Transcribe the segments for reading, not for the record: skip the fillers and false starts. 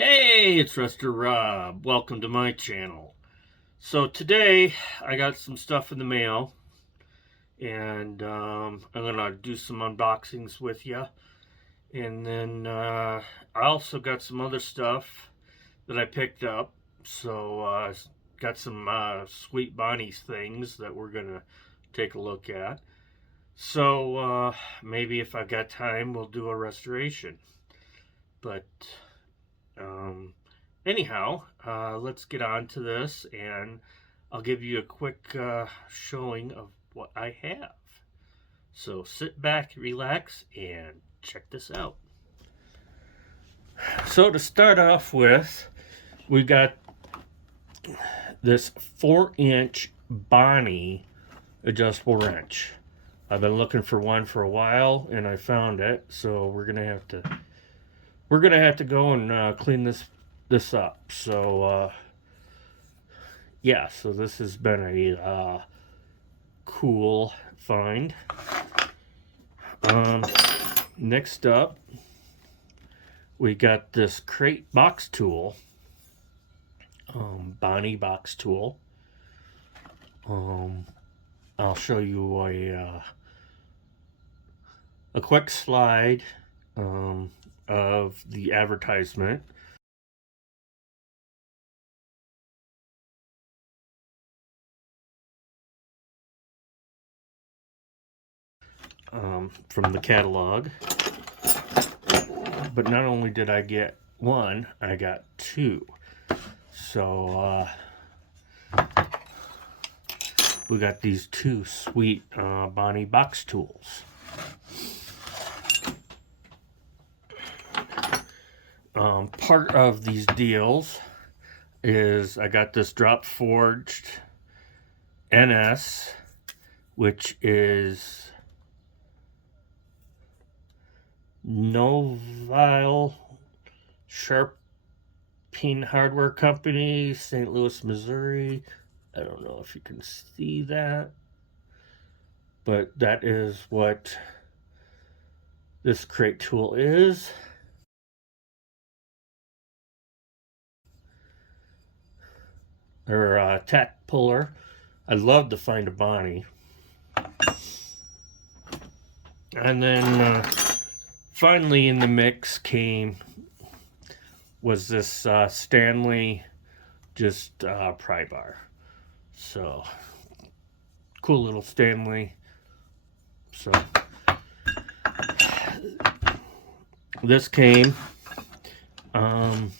Hey, it's Resto-Rob. Welcome to my channel. So today I got some stuff in the mail, and I'm gonna do some unboxings with you. And then I also got some other stuff that I picked up. So got some sweet Bonnie's things that we're gonna take a look at. So maybe if I got time, we'll do a restoration. But um, anyhow, let's get on to this, and I'll give you a quick showing of what I have. So sit back, relax, and check this out. So to start off with, we got this 4-inch Bonney adjustable wrench. I've been looking for one for a while, and I found it. So we're gonna have to go and clean this up. So yeah, so this has been a cool find. Next up, we got this crate box tool, Bonney box tool. I'll show you a quick slide of the advertisement. From the catalog. But not only did I get one, I got two. So we got these two sweet Bonney box tools. Part of these deals is I got this drop forged NS, which is Novile Sharping Hardware Company, St. Louis, Missouri. I don't know if you can see that, but that is what this crate tool is. Or tack puller. I'd love to find a Bonney. And then finally in the mix was this Stanley just pry bar. So cool little Stanley. So this came, found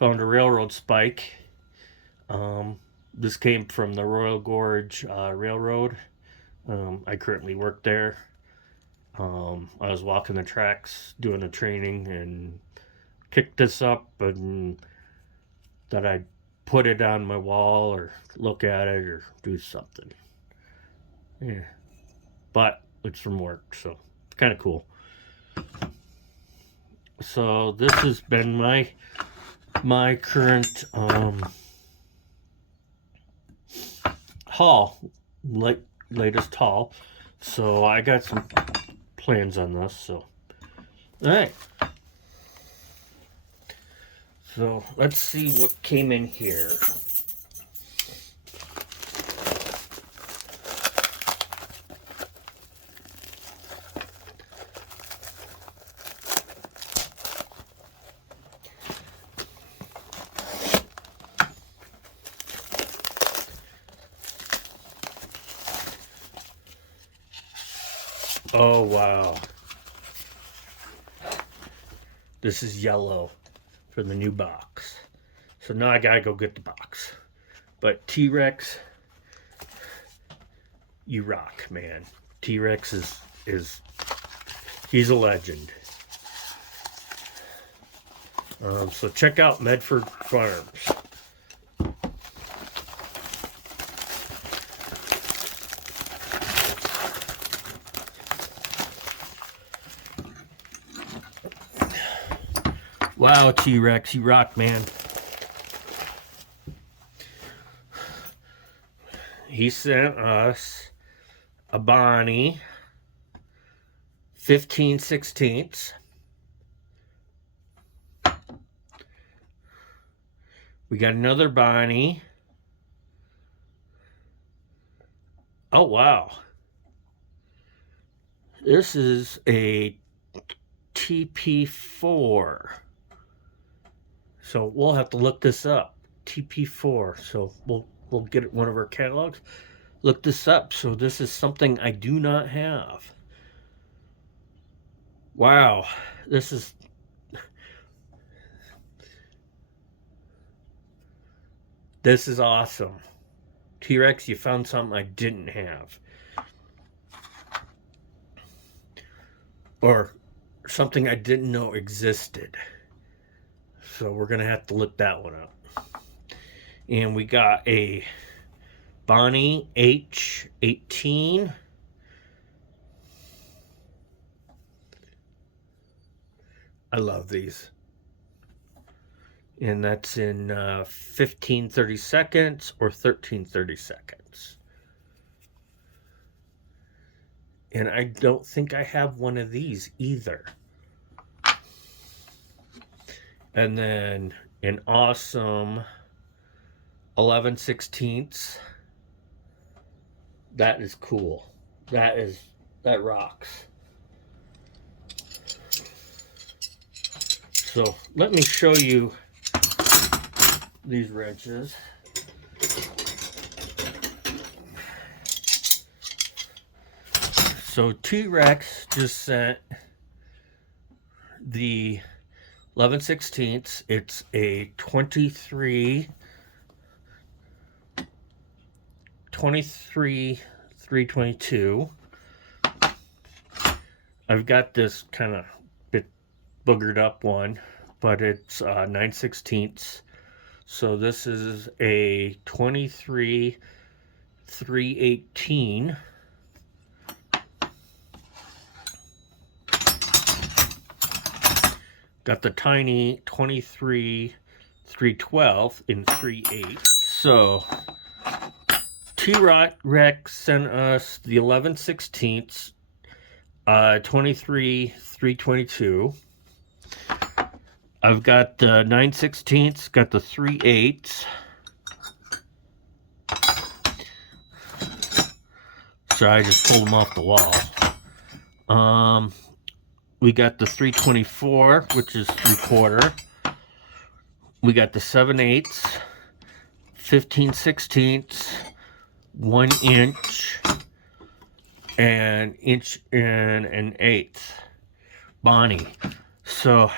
a railroad spike. This came from the Royal Gorge Railroad. I currently work there. I was walking the tracks doing the training and picked this up and thought I'd put it on my wall or look at it or do something. Yeah, but it's from work, so it's kind of cool. So this has been my current haul, latest haul. So I got some plans on this. So all right. So let's see what came in here. Oh wow. This is yellow for the new box. So now I gotta go get the box. But T-Rex, you rock, man. T-Rex is he's a legend. So check out Mefford Farms. Wow, T-Rex, you rock, man. He sent us a Bonney 15/16 We got another Bonney. Oh, wow. This is a TP4. So we'll have to look this up. TP4. So we'll get one of our catalogs. Look this up. So this is something I do not have. Wow. This is awesome. T-Rex, you found something I didn't have. Or something I didn't know existed. So we're going to have to look that one up. And we got a Bonney H18. I love these. And that's in 1530 seconds or 1330 seconds. And I don't think I have one of these either. And then an awesome 11/16. That is cool. That rocks. So let me show you these wrenches. So T-Rex just sent the 11/16. It's a 322. I've got this kind of bit boogered up one, but it's 9/16. So this is a 318. Got the tiny 312 in 3/8. So T-Rex sent us the 11/16, 322. I've got the 9/16, got the 3/8. So I just pulled them off the wall. We got the 324, which is 3/4. We got the 7/8, 15/16, 1 inch, and inch and an eighth. Bonney. So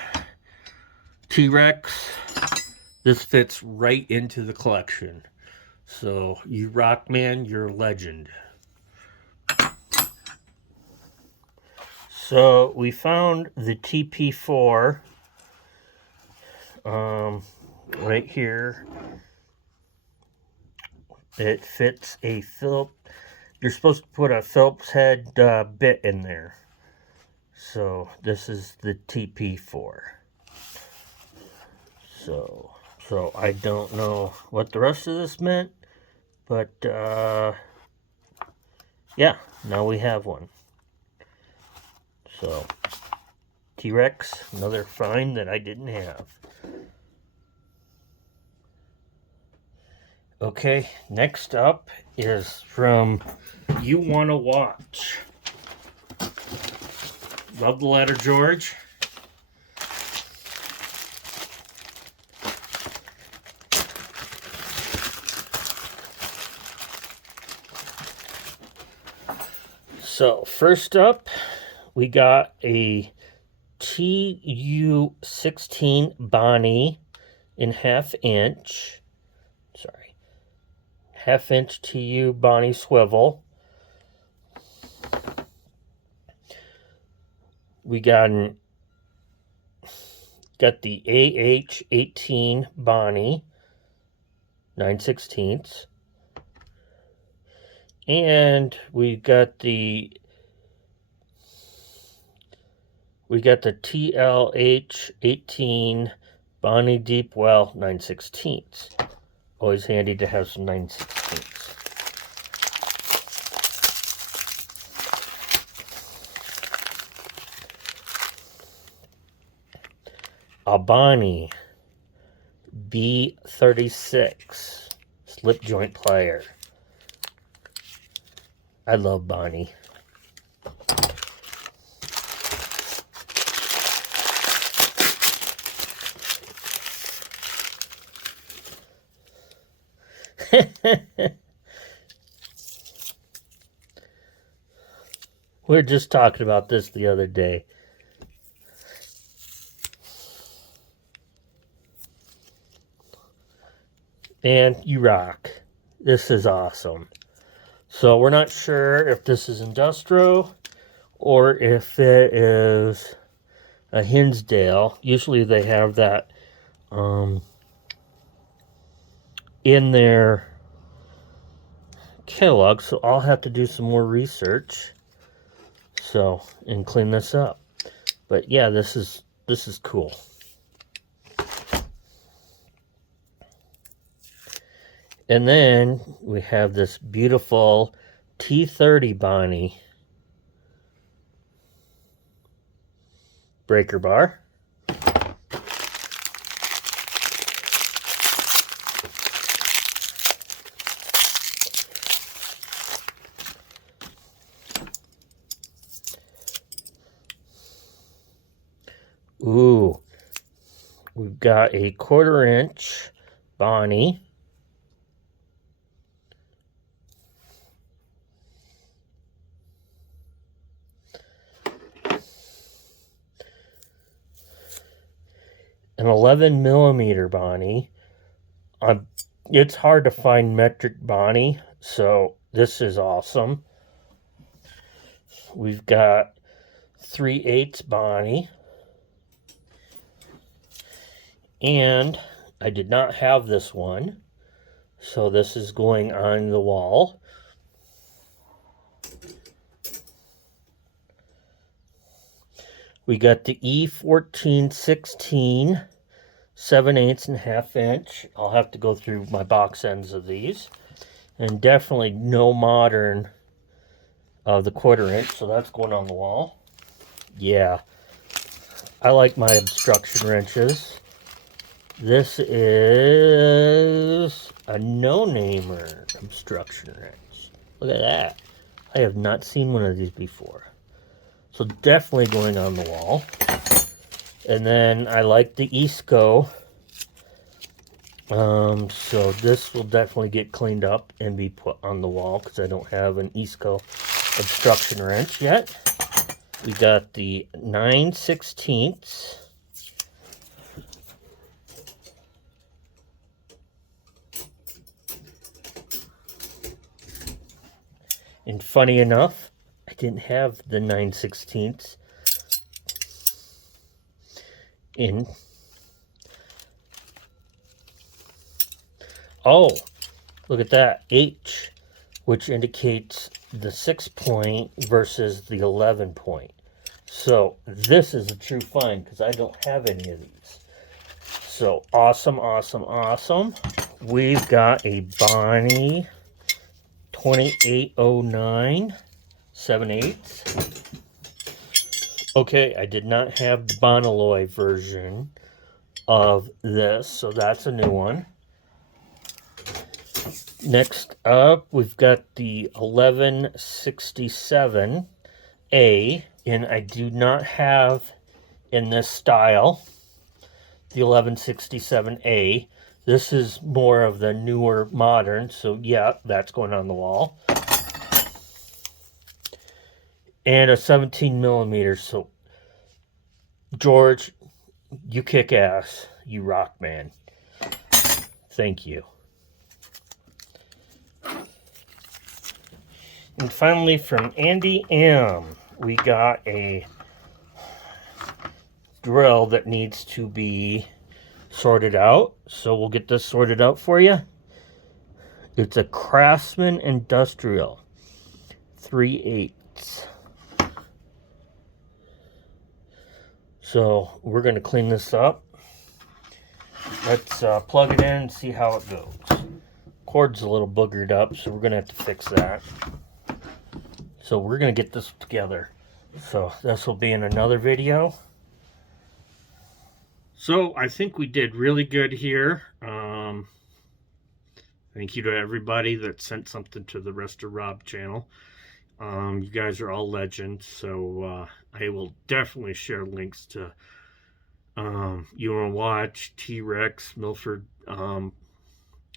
T-Rex, this fits right into the collection. So you rock, man, you're a legend. So we found the TP4 right here. It fits a Phillips. You're supposed to put a Phillips head bit in there. So this is the TP4. So I don't know what the rest of this meant, but yeah, now we have one. So, T-Rex, another find that I didn't have. Okay, next up is from Uwannawatch. Love the letter, George. So, first up, we got a TU16 Bonney in 1/2 inch. Sorry. 1/2 inch TU Bonney swivel. We got the AH18 Bonney 9/16. And we got the TLH18 Bonney Deep Well 9/16. Always handy to have some 9/16. A Bonney B36 slip joint plier. I love Bonney. We were just talking about this the other day. And you rock. This is awesome. So we're not sure if this is Industrial or if it is a Hinsdale. Usually they have that in their catalog, so I'll have to do some more research and clean this up. But yeah, this is cool. And then we have this beautiful T30 Bonney breaker bar. Ooh, we've got a 1/4 inch Bonney. An 11 millimeter Bonney. It's hard to find metric Bonney, so this is awesome. We've got 3/8 Bonney. And I did not have this one, so this is going on the wall. We got the E1416 7/8 and 1/2 inch. I'll have to go through my box ends of these. And definitely no modern of the 1/4 inch, so that's going on the wall. Yeah, I like my obstruction wrenches. This is a no-namer obstruction wrench. Look at that. I have not seen one of these before. So definitely going on the wall. And then I like the Isco. So this will definitely get cleaned up and be put on the wall because I don't have an Isco obstruction wrench yet. We got the 9/16. And funny enough, I didn't have the 9/16 in. Oh, look at that, H, which indicates the 6 point versus the 11 point. So this is a true find because I don't have any of these. So awesome, awesome, awesome. We've got a Bonney 2809 7/8. Okay, I did not have the Bonney version of this, so that's a new one. Next up, we've got the 1167A, and I do not have in this style the 1167A. This is more of the newer modern, so yeah, that's going on the wall. And a 17 millimeter, so George, you kick ass. You rock, man. Thank you. And finally, from Andy M, we got a drill that needs to be sorted out, so we'll get this sorted out for you. It's a Craftsman Industrial 3/8. So we're going to clean this up. Let's plug it in and see how it goes. Cord's a little boogered up, so we're going to have to fix that. So we're going to get this together. So this will be in another video. So I think we did really good here. Thank you to everybody that sent something to the Resto-Rob channel. You guys are all legends, so I will definitely share links to Uwannawatch, T-Rex, Mefford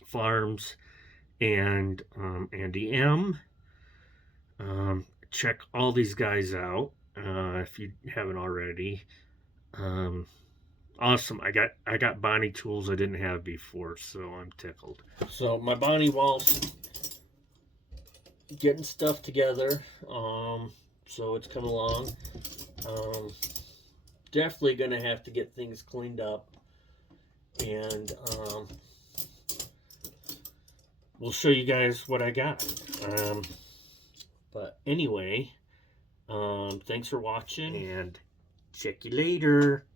Farms, and Andy M. Check all these guys out if you haven't already. Awesome. I got Bonney tools I didn't have before, so I'm tickled. So my Bonney walls, getting stuff together. So it's coming along. Definitely gonna have to get things cleaned up, and we'll show you guys what I got. But anyway, thanks for watching, and check you later.